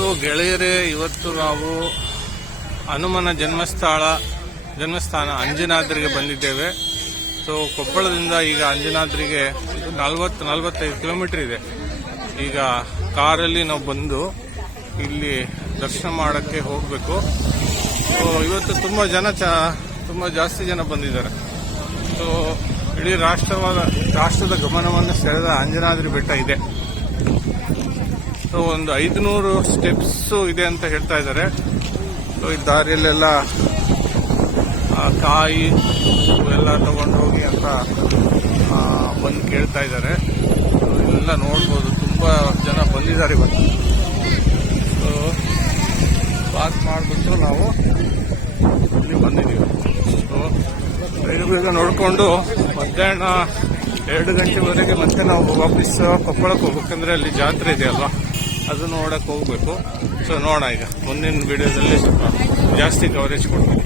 So ಗೆಳೆಯರೇ, ಇವತ್ತು ನಾವು ಹನುಮನ ಜನ್ಮಸ್ಥಾನ ಅಂಜನಾದ್ರಿಗೆ ಬಂದಿದ್ದೇವೆ. ಸೊ ಕೊಪ್ಪಳದಿಂದ ಈಗ ಅಂಜನಾದ್ರಿಗೆ 40-45 ಕಿಲೋಮೀಟರ್ ಇದೆ. ಈಗ ಕಾರಲ್ಲಿ ನಾವು ಬಂದು ಇಲ್ಲಿ ದರ್ಶನ ಮಾಡೋಕ್ಕೆ ಹೋಗಬೇಕು. ಸೊ ಇವತ್ತು ತುಂಬ ಜಾಸ್ತಿ ಜನ ಬಂದಿದ್ದಾರೆ. ಸೊ ಇಡೀ ರಾಷ್ಟ್ರದ ಗಮನವನ್ನು ಸೆಳೆದ ಅಂಜನಾದ್ರಿ ಬೆಟ್ಟ ಇದೆ. ಸೊ ಒಂದು 500 ಸ್ಟೆಪ್ಸ್ ಇದೆ ಅಂತ ಹೇಳ್ತಾ ಇದ್ದಾರೆ. ಸೊ ಈ ದಾರಿಯಲ್ಲೆಲ್ಲ ಕಾಯಿ ಇವೆಲ್ಲ ತಗೊಂಡು ಹೋಗಿ ಅಂತ ಬಂದು ಕೇಳ್ತಾ ಇದ್ದಾರೆ. ಸೊ ಇವೆಲ್ಲ ನೋಡ್ಬೋದು, ತುಂಬ ಜನ ಬಂದಿದ್ದಾರೆ ಇವತ್ತು. ಸೊ ಪಾಸ್ ಮಾಡಿಬಿಟ್ಟು ನಾವು ಇಲ್ಲಿ ಬಂದಿದ್ದೀವಿ. ಸೊ ಬೇಗ ನೋಡಿಕೊಂಡು ಮಧ್ಯಾಹ್ನ 2 ಗಂಟೆವರೆಗೆ ಮತ್ತೆ ನಾವು ವಾಪಸ್ ಕೊಪ್ಪಳಕ್ಕೆ ಹೋಗ್ಬೇಕಂದ್ರೆ ಅಲ್ಲಿ ಜಾತ್ರೆ ಇದೆಯಲ್ವಾ, ಅದು ನೋಡಕ್ಕೆ ಹೋಗ್ಬೇಕು. ಸೊ ನೋಡೋಣ, ಈಗ ಮುಂದಿನ ವಿಡಿಯೋದಲ್ಲಿ ಸ್ವಲ್ಪ ಜಾಸ್ತಿ ಕವರೇಜ್ ಕೊಡ್ತೀನಿ.